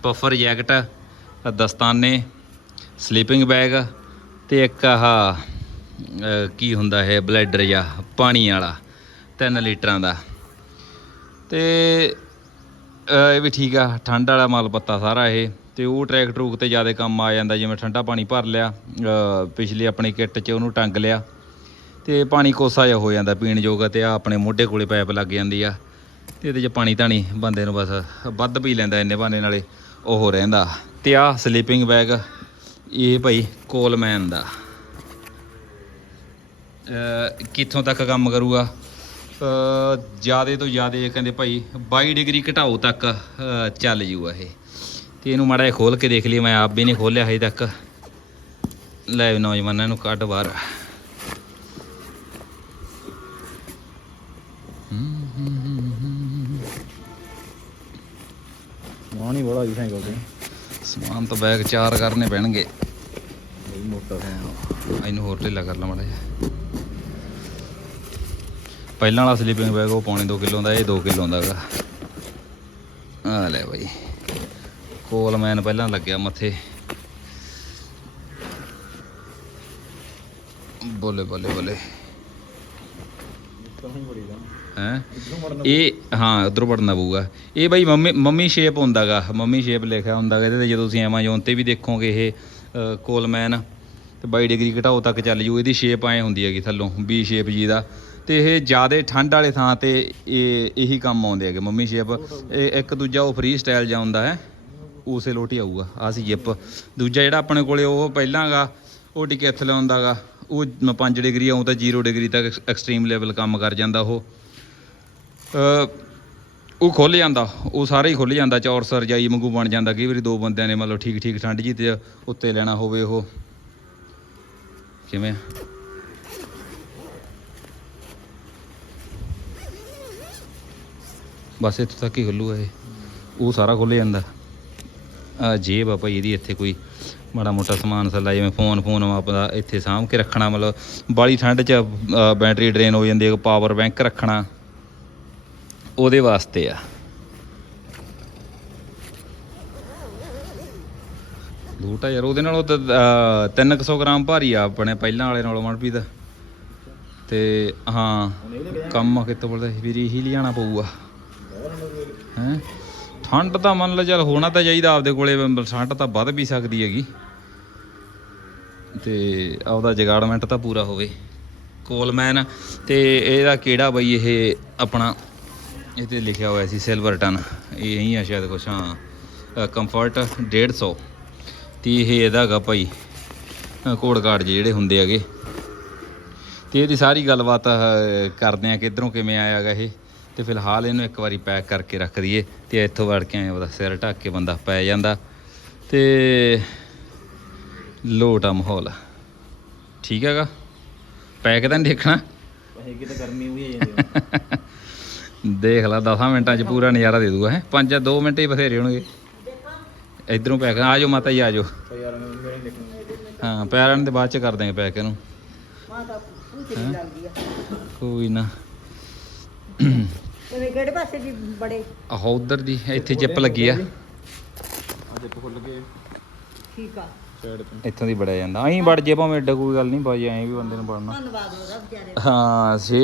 ਪਫਰ ਜੈਕਟ ਦਸਤਾਨੇ ਸਲੀਪਿੰਗ ਬੈਗ ਤੇ ਇੱਕ ਆਹ ਕੀ ਹੁੰਦਾ ਹੈ ਬਲੈਡਰ ਜਾਂ ਪਾਣੀ ਵਾਲਾ 3 ਲੀਟਰਾਂ ਦਾ। ਤੇ ਇਹ ਵੀ ਠੀਕ ਆ, ਠੰਡ ਵਾਲਾ ਮਾਲ ਪੱਤਾ ਸਾਰਾ ਇਹ। ਤੇ ਉਹ ਟਰੈਕ ਟਰੂਕ ਤੇ ਜ਼ਿਆਦਾ ਕੰਮ ਆ ਜਾਂਦਾ ਜਿਵੇਂ ਠੰਡਾ ਪਾਣੀ ਭਰ ਲਿਆ ਅ, ਪਿਛਲੀ ਆਪਣੀ ਕਿੱਟ 'ਚ ਉਹਨੂੰ ਟੰਗ ਲਿਆ ਤੇ ਪਾਣੀ ਕੋਸਾ ਜਿਹਾ ਹੋ ਜਾਂਦਾ ਪੀਣ ਯੋਗਾ ਤੇ ਆ ਆਪਣੇ ਮੋਢੇ ਕੋਲੇ ਪਾਈਪ ਲੱਗ ਜਾਂਦੀ ਆ ਤੇ ਇਹਦੇ 'ਚ ਪਾਣੀ ਧਾਣੀ ਬੰਦੇ ਨੂੰ ਬਸ ਵੱਧ ਪੀ ਲੈਂਦਾ ਇੰਨੇ ਬਹਾਨੇ ਨਾਲੇ ਉਹ ਰਹਿੰਦਾ। ਤੇ ਆ ਸਲੀਪਿੰਗ ਬੈਗ ਇਹ ਭਾਈ ਕੋਲਮੈਨ ਦਾ। ਕਿੱਥੋਂ ਤੱਕ ਕੰਮ ਕਰੂਗਾ? ਜਿਆਦੇ ਤੋਂ ਜਿਆਦੇ ਕਹਿੰਦੇ ਭਾਈ 22 ਡਿਗਰੀ ਘਟਾਓ ਤੱਕ ਚੱਲ ਜੂਗਾ ਇਹ। ਤੇ ਇਹਨੂੰ ਮਾੜਾ ਜਿਹਾ ਖੋਲ ਕੇ ਦੇਖ ਲਈ ਮੈਂ ਆਪ ਵੀ ਨਹੀਂ ਖੋਲਿਆ ਹਜੇ ਤੱਕ। ਲੈ ਨੌਜਵਾਨਾਂ ਨੂੰ ਕੱਢ ਬਾਹਰ। ਮਾਣੀ ਬੜਾ ਜੀ ਸਾਈਕਲ ਤੇ ਸਮਾਨ ਤਾਂ ਬੈਗ ਚਾਰ ਕਰਨੇ ਪੈਣਗੇ। ਮੋਟਾ ਹੈ ਇਹਨੂੰ ਹੋਰ ਢਿੱਲਾ ਕਰ ਲਾ ਮਾੜਾ ਜਿਹਾ। ਪਹਿਲਾਂ ਵਾਲਾ ਸਲੀਪਿੰਗ ਬੈਗ ਉਹ ਪੌਣੇ 2 ਕਿਲੋ ਦਾ ਇਹ 2 ਕਿਲੋ ਦਾ ਹੈਗਾ ਆ ਲੈ ਬਾਈ। ਕੋਲਮੈਨ ਪਹਿਲਾਂ ਲੱਗਿਆ ਮੱਥੇ। ਬੋਲੇ ਬੋਲੇ ਬੋਲੇ। ਹੀ ਇਹ ਹਾਂ ਉਧਰੋਂ ਪੜਨਾ ਪਊਗਾ। ਇਹ ਬਾਈ ਮੰਮੀ ਮੰਮੀ ਸ਼ੇਪ ਹੁੰਦਾਗਾ। ਮੰਮੀ ਸ਼ੇਪ ਲਿਖਿਆ ਹੁੰਦਾਗਾ। ਇਹਦੇ ਤੇ ਜਦੋਂ ਤੁਸੀਂ ਐਮਾਜ਼ੋਨ ਤੇ ਵੀ ਦੇਖੋਗੇ ਇਹ ਕੋਲਮੈਨ ਤੇ 22 ਡਿਗਰੀ ਘਟਾਓ ਤੱਕ ਚੱਲ ਜੂ। ਇਹਦੀ ਸ਼ੇਪ ਐ ਹੁੰਦੀ ਹੈਗੀ ਥੱਲੋਂ ਬੀ ਸ਼ੇਪ ਜੀ ਦਾ। ਤੇ ਇਹ ਜਿਆਦੇ ਠੰਡ ਵਾਲੇ ਥਾਂ ਤੇ ਇਹ ਇਹੀ ਕੰਮ ਆਉਂਦੇ ਹੈਗੇ। ਮੰਮੀ ਸ਼ੇਪ ਇਹ ਇੱਕ ਦੂਜਾ ਉਹ ਫ੍ਰੀ ਸਟਾਈਲ ਜਿਹਾ ਹੁੰਦਾ ਹੈ। ਉਸੇ ਲੋਟ ਹੀ ਆਊਗਾ। ਆ ਸੀ ਜਿਪ। ਦੂਜਾ ਜਿਹੜਾ ਆਪਣੇ ਕੋਲੇ ਉਹ ਪਹਿਲਾਂਗਾ ਉਹ ਟਿਕੈਥਲ ਹੁੰਦਾਗਾ ਉਹ 5 ਡਿਗਰੀ ਆਉਂ ਤਾਂ 0 ਡਿਗਰੀ ਤੱਕ ਐਕਸਟ੍ਰੀਮ ਲੈਵਲ ਕੰਮ ਕਰ ਜਾਂਦਾ ਉਹ। ਉਹ ਖੁੱਲ ਜਾਂਦਾ। ਉਹ ਸਾਰਾ ਹੀ ਖੁੱਲ ਜਾਂਦਾ। ਚੌਰਸ ਰਜਾਈ ਵਾਂਗੂ ਬਣ ਜਾਂਦਾ। ਕਈ ਵਾਰੀ ਦੋ ਬੰਦਿਆਂ ਨੇ ਮਤਲਬ ਠੀਕ ਠੀਕ ਠੰਡ ਜੀ ਤੇ ਉੱਤੇ ਲੈਣਾ ਹੋਵੇ ਉਹ। ਕਿਵੇਂ? ਬਸ ਇੱਥੋਂ ਤੱਕ ਹੀ ਖੁੱਲੂਗਾ ਇਹ। ਉਹ ਸਾਰਾ ਖੁੱਲ ਜਾਂਦਾ। ਜੇਬ ਆ ਭਾਈ ਇਹਦੀ ਇੱਥੇ ਕੋਈ ਮਾੜਾ ਮੋਟਾ ਸਮਾਨ ਸੱਲਾ ਜਿਵੇਂ ਫੋਨ ਫੋਨ ਆਪਦਾ ਇੱਥੇ ਸਾਂਭ ਕੇ ਰੱਖਣਾ ਮਤਲਬ ਬਾਲੀ ਠੰਡ 'ਚ ਬੈਟਰੀ ਡਰੇਨ ਹੋ ਜਾਂਦੀ ਹੈ ਪਾਵਰ ਬੈਂਕ ਰੱਖਣਾ। ਉਹਦੇ ਵਾਸਤੇ ਆ। ਲੂਟਾ ਯਾਰ ਉਹਦੇ ਨਾਲੋਂ ਤਾਂ ਅ, 300 ਗ੍ਰਾਮ ਭਾਰੀ ਆ ਆਪਣੇ ਪਹਿਲਾਂ ਵਾਲੇ ਨਾਲੋਂ ਮਨਪੀ ਦਾ ਤੇ ਹਾਂ ਕੰਮ ਕਿਤੇ ਬੋਲਦਾ ਵੀਰ ਇਹੀ ਲਿਆਣਾ ਪਊਗਾ। ਹੈ? ਠੰਡ ਤਾਂ ਮੰਨ ਲਾ ਚੱਲ ਹੋਣਾ ਤਾਂ ਚਾਹੀਦਾ ਆਪਦੇ ਕੋਲੇ ਬ- ਠੰਡ ਤਾਂ ਵੱਧ ਵੀ ਸਕਦੀ ਹੈਗੀ। ਤੇ ਆਪਦਾ ਜਗਾੜਮੈਂਟ ਤਾਂ ਪੂਰਾ ਹੋਵੇ। ਕੋਲਮੈਨ ਤੇ ਇਹਦਾ ਕਿਹੜਾ ਬਈ ਇਹ ਆਪਣਾ ਇਹ ਤੇ ਲਿਖਿਆ ਹੋਇਆ ਸੀ ਸਿਲਵਰ ਟਨ ਇਹ ਹੀ ਆ ਸ਼ਾਇਦ ਕੁਛ ਹਾਂ ਕੰਫਰਟ 150 ਤੇ ਇਹ ਇਹਦਾ ਹੈਗਾ ਭਾਈ ਅ, ਕੋਡ ਕਾਰਡ ਜਿਹੇ ਜਿਹੜੇ ਹੁੰਦੇ ਹੈਗੇ। ਤੇ ਇਹਦੀ ਸਾਰੀ ਗੱਲਬਾਤ ਕਰਦੇ ਆ ਕਿ ਇਧਰੋਂ ਕਿਵੇਂ ਆਇਆਗਾ ਇਹ। ਤੇ ਫਿਲਹਾਲ ਇਹਨੂੰ ਇੱਕ ਵਾਰੀ ਪੈਕ ਕਰਕੇ ਰੱਖ ਦਈਏ ਤੇ ਇੱਥੋਂ ਵੜ ਕੇ ਆਏ ਉਹਦਾ ਸਿਰ ਢੱਕ ਕੇ ਬੰਦਾ ਪੈ ਜਾਂਦਾ ਤੇ ਲੋਟ ਆ। ਮਾਹੌਲ ਠੀਕ ਹੈਗਾ? ਪੈਕ ਤਾਂ ਨੀ ਦੇਖਣਾ? ਹੈਗੀ ਤਾਂ ਗਰਮੀ ਹੋਈ ਜਾਂਦੀ ਦੇਖ ਲਾ 10 ਮਿੰਟਾਂ 'ਚ ਪੂਰਾ ਨਜ਼ਾਰਾ ਦੇ ਦੂਗਾ ਹੈ? 5 2 ਮਿੰਟ ਹੀ ਬਥੇਰੇ ਹੋਣਗੇ। ਇਧਰੋਂ ਪੈਕ ਆ ਜਾਓ ਮਾਤਾ ਜੀ ਆ ਜਾਓ। ਨਹੀਂ ਹਾਂ ਪੈਰਾਂ ਦੇ ਬਾਅਦ ਚ ਕਰ ਦਾਂਗੇ ਪੈਕ ਇਹਨੂੰ। ਮਾਤਾ ਪੂਛੜੀ ਲੱਗਦੀ ਆ। ਕੋਈ ਨਾ। ਤੇ ਕਿਹੜੇ ਪਾਸੇ ਦੀ ਬੜੇ? ਆਹ ਉਧਰ ਦੀ ਇੱਥੇ ਜਿੱਪ ਲੱਗੀ ਆ। ਅੱਜ ਖੁੱਲ ਕੇ ਠੀਕ ਆ। ਸਾਈਡ ਤੋਂ। ਇੱਥੋਂ ਦੀ ਬੜਿਆ ਜਾਂਦਾ। ਅਸੀਂ ਵੜ ਜੇ ਭਾਵੇਂ ਏਡਾ ਕੋਈ ਗੱਲ ਨਹੀਂ ਬਾਜੀ ਐਂ ਵੀ ਬੰਦੇ ਨੂੰ ਪੜਨਾ ਧੰਨਵਾਦ ਉਹਦਾ ਵਿਚਾਰੇ ਹਾਂ 6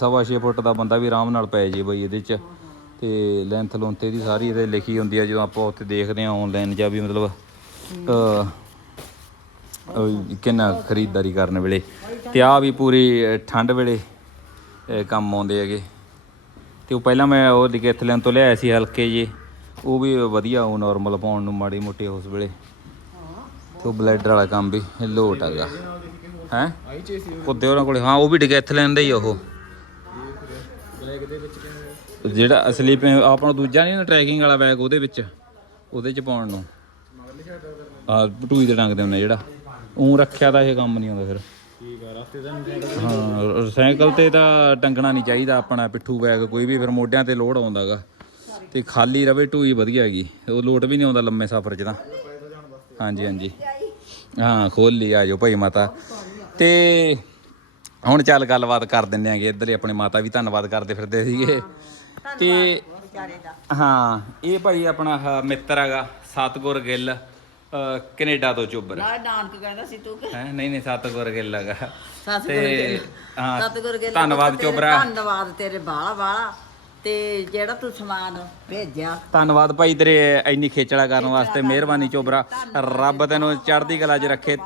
ਸਵਾ 6 ਫੁੱਟ ਦਾ ਬੰਦਾ ਵੀ ਆਰਾਮ ਨਾਲ ਪੈ ਜੇ ਬਈ ਇਹਦੇ ਚ। ਤੇ ਲੈਂਥ ਲੁੰਥ ਇਹਦੀ ਸਾਰੀ ਇਹਦੇ ਲਿਖੀ ਹੁੰਦੀ ਆ ਜਦੋਂ ਆਪਾਂ ਉੱਥੇ ਦੇਖਦੇ ਆ ਆਨਲਾਈਨ ਜਾਂ ਵੀ ਮਤਲਬ ਅ ਉਹ ਕਿੰਨਾ ਖਰੀਦਦਾਰੀ ਕਰਨ ਵੇਲੇ। ਤੇ ਆ ਵੀ ਪੂਰੀ ਠੰਡ ਵੇਲੇ ਕੰਮ ਆਉਂਦੇ ਹੈਗੇ। ਤੇ ਉਹ ਪਹਿਲਾਂ ਮੈਂ ਉਹ ਡਿਕੈਥਲਨ ਤੋਂ ਲਿਆਇਆ ਸੀ ਹਲਕੇ ਜੇ ਉਹ ਵੀ ਵਧੀਆ, ਉਹ ਨਾਰਮਲ ਪਾਉਣ ਨੂੰ ਮਾੜੀ ਮੋਟੀ ਉਸ ਵੇਲੇ। ਤੇ ਉਹ ਬਲੈਡਰ ਵਾਲਾ ਕੰਮ ਵੀ ਲੋਟ ਹੈਗਾ ਹੈ? ਆਈ ਉਹਨਾਂ ਕੋਲੇ, ਹਾਂ, ਉਹ ਵੀ ਡਿਕੈਥਲਨ ਦਾ ਹੀ ਉਹ। ਜਿਹੜਾ ਅਸਲੀ ਆਪਣਾ ਦੂਜਾ ਨਹੀਂ ਨਾ ਟਰੈਕਿੰਗ ਵਾਲਾ ਬੈਗ ਉਹਦੇ ਵਿੱਚ, ਉਹਦੇ ਚ ਪਾਉਣ ਨੂੰ। ਆ ਟੂਈ ਦੇ ਟੰਗਦੇ ਹੁੰਦੇ ਜਿਹੜਾ। ਉਹ ਰੱਖਿਆ ਤਾਂ ਇਹ ਕੰਮ ਨਹੀਂ ਆਉਂਦਾ ਫਿਰ। ਠੀਕ ਆ ਰਸਤੇ ਦਾ ਹਾਂ ਸਾਈਕਲ ਤੇ ਤਾਂ ਟੰਗਣਾ ਨਹੀਂ ਚਾਹੀਦਾ ਆਪਣਾ ਪਿੱਠੂ ਬੈਗ ਕੋਈ ਵੀ ਫਿਰ ਮੋਢਿਆਂ ਤੇ ਲੋਡ ਆਉਂਦਾਗਾ। ਤੇ ਖਾਲੀ ਰਵੇ ਟੂਈ ਵਧੀਆ ਹੈਗੀ। ਉਹ ਲੋਡ ਵੀ ਨਹੀਂ ਆਉਂਦਾ ਲੰਮੇ ਸਫ਼ਰ 'ਚ ਤਾਂ। ਹਾਂਜੀ ਹਾਂਜੀ। ਹਾਂ ਖੋਲ ਲਈ ਆਜੋ ਭਾਈ ਮਾਤਾ। ਤੇ ਹੁਣ ਚੱਲ ਗੱਲਬਾਤ ਕਰ ਦਿੰਨੇ ਆਂਗੇ ਇੱਧਰ ਹੀ ਆਪਣੇ ਮਾਤਾ ਵੀ ਧੰਨਵਾਦ ਕਰਦੇ ਫਿਰਦੇ ਸੀਗੇ। ਤੇ ਹਾਂ ਇਹ ਭਾਈ ਆਪਣਾ ਮਿੱਤਰ ਹੈਗਾ ਸਤਗੁਰ ਗਿੱਲ। ਅਹ ਕੈਨੇਡਾ ਤੋਂ ਚੁੱਬਰ ਨਾਲ ਨਾਨਕ ਕਹਿੰਦਾ ਸੀ ਤੂੰ ਕਿ ਹੈ? ਨਹੀਂ ਨਹੀਂ ਸਤਗੁਰ ਗਿੱਲ ਹੈਗਾ। ਸਤਿਗੁਰ ਤੇ ਗਿੱਲ। ਹਾਂ ਸਤਿਗੁਰ ਗਿੱਲ ਧੰਨਵਾਦ ਤੇਰੇ, ਚੋਬਰਾ ਧੰਨਵਾਦ ਤੇਰੇ ਬਾਲਾ ਬਾਲਾ ਤੇ ਜਿਹੜਾ ਤੂੰ ਸਮਾਨ ਭੇਜਿਆ। ਧੰਨਵਾਦ ਭਾਈ ਤੇਰੇ ਇੰਨੀ ਖੇਚਲਾ ਕਰਨ ਵਾਸਤੇ ਮਿਹਰਬਾਨੀ ਚੋਬਰਾ ਰੱਬ ਤੈਨੂੰ ਚੜ੍ਹਦੀ ਕਲਾ 'ਚ ਰੱਖੇ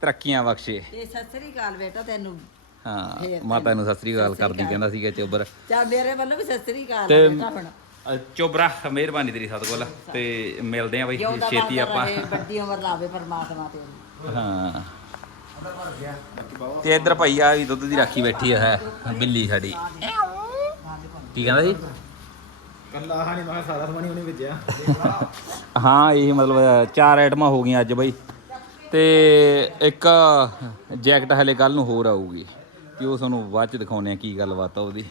ਤਰੱਕੀਆਂ ਬਖਸ਼ੇ। ਤੇ ਸਤਿ ਸ੍ਰੀ ਅਕਾਲ ਬੇਟਾ ਤੈਨੂੰ। ਹਾਂ ਮਾਤਾ ਨੂੰ ਸਤਿ ਸ੍ਰੀ ਅਕਾਲ ਕਰਦੀ ਕਹਿੰਦਾ ਸੀਗਾ ਚੋਬਰ ਚਾ ਮੇਰੇ ਵੱਲੋਂ ਵੀ ਸਤਿ ਸ੍ਰੀ ਅਕਾਲ ਤੇ ਬੇਟਾ ਹੁਣ। ਅ, ਚੋਬਰਾ ਮਿਹਰਬਾਨੀ ਤੇਰੀ ਸਤਗੁਰ। ਤੇ ਮਿਲਦੇ ਆ ਬਈ ਛੇਤੀ ਆਪਾਂ। ਰਹੇ, ਵੱਡੀ ਉਮਰ ਲਾਵੇ ਪਰਮਾਤਮਾ ਤੇਰੀ ਹਾਂ। ਤੇ ਇੱਧਰ ਭਾਈ ਆ ਵੀ ਦੁੱਧ ਦੀ ਰਾਖੀ ਬੈਠੀ ਹੈ ਬਿੱਲੀ ਸਾਡੀ। ਕੀ ਕਹਿੰਦਾ ਜੀ ਕੱਲਾ ਆਹ ਨਹੀਂ ਮੈਂ ਸਾਰਾ ਸਮਾਨ ਹੀ ਉਹਨੇ ਭੇਜਿਆ। ਹਾਂ ਇਹ ਮਤਲਬ ਚਾਰ ਆਈਟਮਾਂ ਹੋ ਗਈਆਂ ਅੱਜ ਬਈ। ਤੇ ਇੱਕ ਜੈਕਟ ਹਲੇ ਕੱਲ ਨੂੰ ਹੋਰ ਆਊਗੀ। ਤੇ ਉਹ ਤੁਹਾਨੂੰ ਬਾਅਦ ਚ ਦਿਖਾਉਨੇ ਆ ਕੀ ਗੱਲਬਾਤ ਆ ਉਹਦੀ।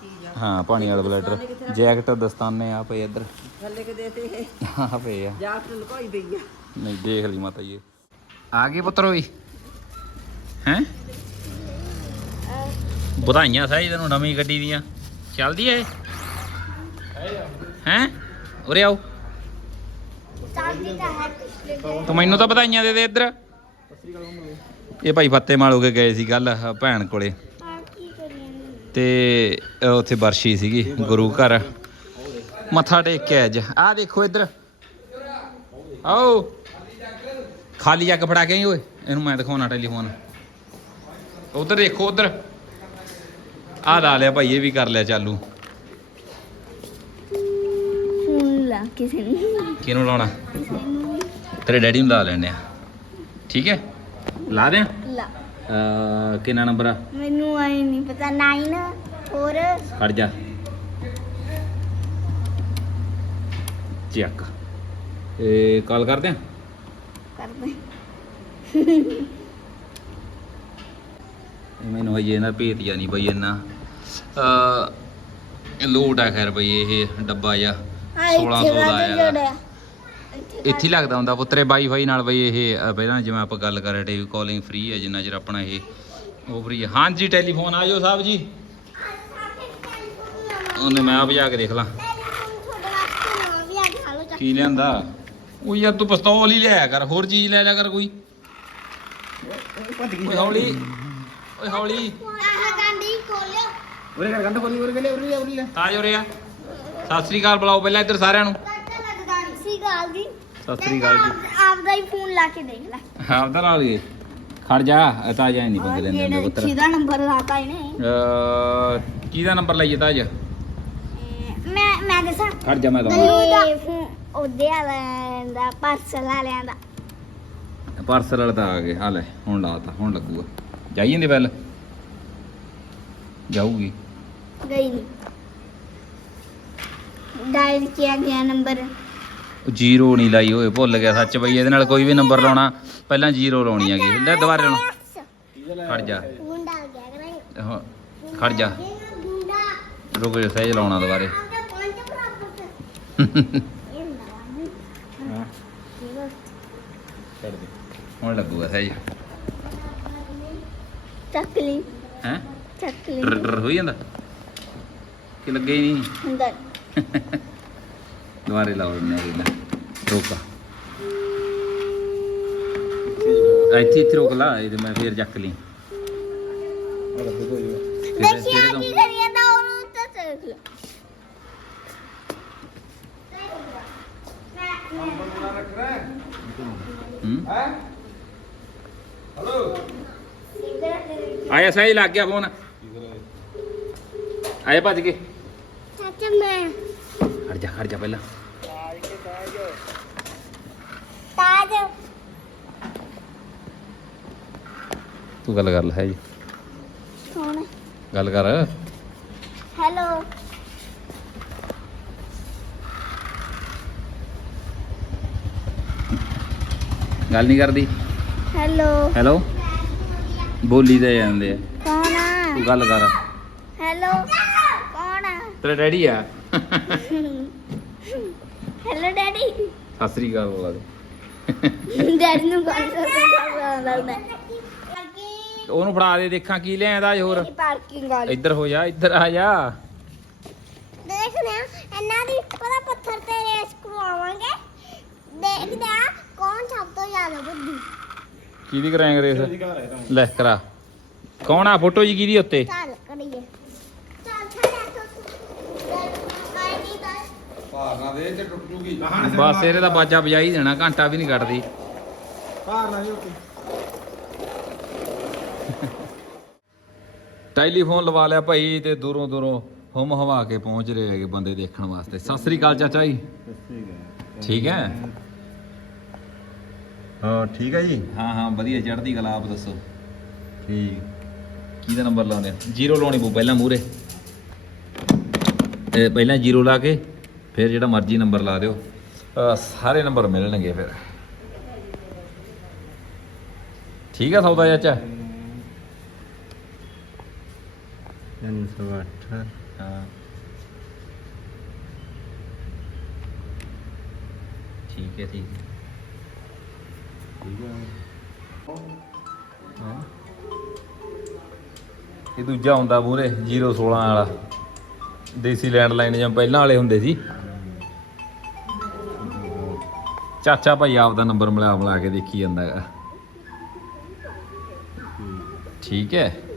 ਚੀਜ਼ ਆ ਹਾਂ ਪਾਣੀ ਵਾਲਾ ਬਲੈਡਰ ਜੈਕਟ ਦਸਤਾਨੇ ਆ ਪਏ ਇੱਧਰ। ਥੱਲੇ ਕਿ ਦੇਤੇ ਇਹ। ਆ ਪਏ ਆ। ਜਾਕਟ ਲੁਕਾਈ ਪਈ ਆ। ਨਹੀਂ ਦੇਖ ਲਈ ਮਾਤਾ ਜੀ। ਆ ਗਏ ਪੁੱਤਰ ਹੋਈ ਹੈ? ਵਧਾਈਆਂ ਸਾਈ ਤੈਨੂੰ ਨਵੀਂ ਗੱਡੀ ਦੀਆਂ। ਚੱਲਦੀ ਐ ਹੈ? ਉਰੇ ਆਓ। ਤੂੰ ਮੈਨੂੰ ਤਾਂ ਵਧਾਈਆਂ ਦੇ ਦੇ ਇੱਧਰ। ਇਹ ਭਾਈ ਫੱਤੇ ਮਾਲ ਹੋ ਕੇ ਗਏ ਸੀ ਕੱਲ ਭੈਣ ਕੋਲੇ। ਤੇ ਉੱਥੇ ਬਰਸ਼ੀ ਸੀਗੀ ਗੁਰੂ ਘਰ। ਮੱਥਾ ਟੇਕ ਕੇ ਅੱਜ। ਆਹ ਦੇਖੋ ਇੱਧਰ। ਆਓ। ਖਾਲੀ ਜੱਗ ਫੜਾ ਕੇ ਆਈ ਓਏ। ਇਹਨੂੰ ਮੈਂ ਦਿਖਾਉਣਾ ਟੈਲੀਫੋਨ। ਉਧਰ ਦੇਖੋ ਉਧਰ। ਆਹ ਲਾ ਲਿਆ ਭਾਈ ਇਹ ਵੀ ਕਰ ਲਿਆ ਚਾਲੂ। ਲਾ ਕਿਸੇ ਨੂੰ। ਕਿਹਨੂੰ ਲਾਉਣਾ? ਤੇਰੇ ਡੈਡੀ ਨੂੰ ਲਾ ਲੈਣੇ ਆ। ਠੀਕ ਹੈ? ਲਾ ਦਿਆਂ ਲਾ। ਅ ਕਿੰਨਾ ਨੰਬਰ ਆ? ਮੈਨੂੰ ਆਈ ਨਹੀਂ ਪਤਾ 9 ਹੋਰ ਖੜ ਜਾ। ਚੱਕ। ਇਹ ਕਾਲ ਕਰਦੇ ਆ? ਕਰਦੇ ਮੈਨੂੰ ਹਜੇ ਇਹਨਾਂ ਭੇਤ ਜਾਂ ਨਹੀਂ ਬਈ ਇੰਨਾ। ਅ ਲੋਟ ਆ ਖੈਰ ਬਈ ਇਹ ਡੱਬਾ ਜਾਂ 1600 ਦਾ ਆਇਆ ਇੱਥੇ ਹੀ ਲੱਗਦਾ ਹੁੰਦਾ ਪੁੱਤਰੇ ਵਾਈਫਾਈ ਨਾਲ ਬਈ ਇਹ ਅ, ਪਹਿਲਾਂ ਜਿਵੇਂ ਆਪਾਂ ਗੱਲ ਕਰ ਰਹੇ ਟੀਵੀ ਕਾਲਿੰਗ ਫ੍ਰੀ ਹੈ ਜਿੰਨਾ ਚਿਰ ਆਪਣਾ ਇਹ ਉਹ ਫ੍ਰੀ ਹੈ। ਹਾਂਜੀ ਟੈਲੀਫੋਨ ਆ ਜਾਓ ਸਾਹਿਬ ਜੀ। ਉਹਨੇ ਮੈਂ ਵਜਾ ਕੇ ਦੇਖ ਲਾਂ। ਕੀ ਲਿਆਂਦਾ? ਉਹ ਯਾਰ ਤੂੰ ਪਿਸਤੌਲ ਹੀ ਲਿਆਇਆ ਕਰ ਹੋਰ ਚੀਜ਼ ਲੈ ਲਿਆ ਕਰ ਕੋਈ। ਓਏ ਹੌਲੀ ਓਏ ਹੌਲੀ। ਉਰੇ ਕਰ ਗੰਢ ਖੋਲੀ ਉਰੇ ਗਲੇ ਉਰੇ ਉਰੇ ਲੈ ਤਾਜ ਹੋ ਰਿਹਾ। ਸਤਿ ਸ੍ਰੀ ਅਕਾਲ ਬੁਲਾਓ ਪਹਿਲਾਂ ਇੱਧਰ ਸਾਰਿਆਂ ਨੂੰ। ਸਤਿ ਸ੍ਰੀ ਅਕਾਲ ਜੀ। ਆਪਦਾ ਹੀ ਫੋਨ ਲਾ ਕੇ ਦੇਖ ਲੈ। ਹਾਂ ਉਧਰ ਆ ਲਈਏ। ਖੜ ਜਾ ਤਾਜ ਐ ਨਹੀਂ ਪੰਗੇ ਲੈਂਦੇ ਹੁੰਦੇ ਪੁੱਤਰ। ਕਿਹਦਾ ਨੰਬਰ ਲਾਤਾ ਇਹਨੇ। ਅਹ, ਕਿਹਦਾ ਨੰਬਰ ਲਈਏ ਤਾਜ ਮੈਂ ਮੈਂ ਦੱਸਾਂ? ਖੜ ਜਾ ਮੈਂ ਦਵਾਂ ਇਹ ਫੋਨ ਉਹਦੇ ਵਾਲਿਆਂ ਦਾ ਪਾਰਸਲ ਵਾਲਿਆਂ ਦਾ। ਪਾਰਸਲ ਵਾਲਾ ਤਾਂ ਆ ਗਿਆ। ਆ ਲੈ ਹੁਣ ਲਾਤਾ ਹੁਣ ਲੱਗੂਗਾ। ਜਾਈ ਜਾਂਦੇ ਬੈਲ ਜਾਊਗੀ। ਗਈ ਨਹੀਂ ਡਾਇਲ ਕੀਤਾ ਗਿਆ ਨੰਬਰ? ਜ਼ੀਰੋ ਨਹੀਂ ਲਾਈ ਓਏ ਭੁੱਲ ਗਿਆ ਸੱਚ ਬਈ ਇਹਦੇ ਨਾਲ ਕੋਈ ਵੀ ਨੰਬਰ ਲਾਉਣਾ ਪਹਿਲਾਂ ਜ਼ੀਰੋ ਲਾਉਣੀ ਹੈਗੀ। ਲੈ ਦੁਬਾਰੇ ਲਾਉਣਾ। ਖੜ ਜਾ। ਹਾਂ, ਖੜ ਜਾ। ਰੁਕ ਜਾ ਸਹਿਜ ਲਾਉਣਾ ਦੁਬਾਰੇ। ਹਾਂ ਹੁਣ ਲੱਗੂਗਾ ਸਹਿਜ। ਚੱਕਲੀ ਹੈ? ਚੱਕਲੀ ਡਰ ਡਰ ਹੋਈ ਜਾਂਦਾ? ਕਿ ਲੱਗੇ ਹੀ ਨਹੀਂ? ਅੰਦਰ। ਦੁਬਾਰੇ ਲਾਓ ਨੇ ਇਹਦਾ ਰੋਕਾ ਇੱਥੇ ਇੱਥੇ ਰੋਕ ਲਾ ਇਹ ਮੈਂ ਫੇਰ ਚੱਕ ਲਈ ਫਿਰ ਇਹਦਾ- ਕੀ ਕਰੀਏ ਤਾਂ ਉਹਨੂੰ ਤਾਂ ਦੇਖ ਹੂੰ ਆਇਆ ਸਹੀ ਲੱਗ ਗਿਆ ਫੋਨ ਆਇਆ ਭੱਜ ਕੇ ਚਾਚਾ ਮੈਂ ਖੜ ਜਾ ਖੜ ਜਾ ਪਹਿਲਾਂ ਤੂੰ ਗੱਲ ਕਰ ਲੈ ਹੈ ਜੀ। ਕੌਣ ਗੱਲ ਕਰ। ਹੈਲੋ। ਗੱਲ ਨਹੀਂ ਕਰਦੀ। ਹੈਲੋ। ਹੈਲੋ। ਬੋਲੀ ਦੇ ਜਾਂਦੇ ਆ। ਕੌਣ ਆ? ਤੂੰ ਗੱਲ ਕਰ। ਹੈਲੋ। ਕੌਣ ਆ? ਤੇਰਾ ਡੈਡੀ ਆ। Hello daddy. ਸਤਿ ਸ੍ਰੀ ਅਕਾਲ ਬੋਲਾ ਦੇ। ਡੈਡੀ ਨੂੰ ਕੌਣ ਲੱਗਦਾ ਉਹਨੂੰ ਫੜਾ ਦੇ ਦੇਖਾਂ ਕੀ ਲਿਆਂਦਾ ਅੱਜ ਹੋਰ। ਪਾਰਕਿੰਗ ਵਾਲੀ। ਇੱਧਰ ਹੋ ਜਾ ਇੱਧਰ ਆ ਜਾ। ਦੇਖਦੇ ਆ ਇਹਨਾਂ ਦੀ ਪਤਾ ਪੱਥਰ ਤੇ ਰੇਸ ਕਰਵਾਵਾਂਗੇ। ਦੇਖਦੇ ਆ ਕੌਣ ਸਭ ਤੋਂ ਜ਼ਿਆਦਾ ਬੁੱਧੀ ਕਿਹਦੀ ਕਰਾਂਗੇ ਰੇਸ? ਲੈ ਕਰਾ। ਕੌਣ ਆ? ਫੋਟੋ ਜੀ ਕਿਹਦੀ ਉੱਤੇ? ਚੱਲ ਕਰੀਏ ਚੱਲ ਛੱਡ ਕਾਇਦੀ ਦਾ ਭਾਰਨਾ ਦੇ ਤੇ ਟੁੱਟ ਜੂਗੀ। ਕਹਾਣੀ ਬਸ ਇਹਦੇ ਦਾ ਬਾਜਾ ਵਜਾਈ ਦੇਣਾ ਘੰਟਾ ਵੀ ਨਹੀਂ ਕੱਢਦੀ। ਭਾਰ ਨਾ ਜੀ ਉੱਤੇ ਟੈਲੀਫੋਨ ਲਵਾ ਲਿਆ ਭਾਈ ਤੇ ਦੂਰੋਂ ਦੂਰੋਂ ਹੁਮ ਹਵਾ ਕੇ ਪਹੁੰਚ ਰਹੇ ਹੈਗੇ ਬੰਦੇ ਦੇਖਣ ਵਾਸਤੇ। ਸਤਿ ਸ੍ਰੀ ਅਕਾਲ ਚਾਚਾ ਜੀ। ਠੀਕ ਹੈ? ਹਾਂ ਠੀਕ ਹੈ ਜੀ? ਹਾਂ ਹਾਂ ਵਧੀਆ ਚੜ੍ਹਦੀ ਕਲਾ ਆਪ ਦੱਸੋ। ਠੀਕ। ਕਿਹਦਾ ਨੰਬਰ ਲਾਉਂਦੇ ਆ? ਜ਼ੀਰੋ ਲਾਉਣੀ ਪਊ ਪਹਿਲਾਂ ਮੂਰੇ ਪਹਿਲਾਂ ਜ਼ੀਰੋ ਲਾ ਕੇ। ਫਿਰ ਜਿਹੜਾ ਮਰਜ਼ੀ ਨੰਬਰ ਲਾ ਦਿਓ। ਸਾਰੇ ਨੰਬਰ ਮਿਲਣਗੇ ਫਿਰ। ਠੀਕ ਆ ਸੌਦਾ ਚਾਚਾ 308 ਹਾਂ। ਠੀਕ ਹੈ ਠੀਕ ਹੈ। ਹੈਂ? ਇਹ ਦੂਜਾ ਹੁੰਦਾ ਮੂਰੇ 016 ਵਾਲਾ। ਦੇਸੀ ਲੈਂਡਲਾਈਨ ਜਾਂ ਪਹਿਲਾਂ ਵਾਲੇ ਹੁੰਦੇ ਸੀ। ਚਾਚਾ ਭਾਈ ਆਪ ਦਾ ਨੰਬਰ ਮਿਲਾ ਮਿਲਾ ਕੇ ਦੇਖੀ ਜਾਂਦਾ ਹੈਗਾ। ਠੀਕ ਹੈ।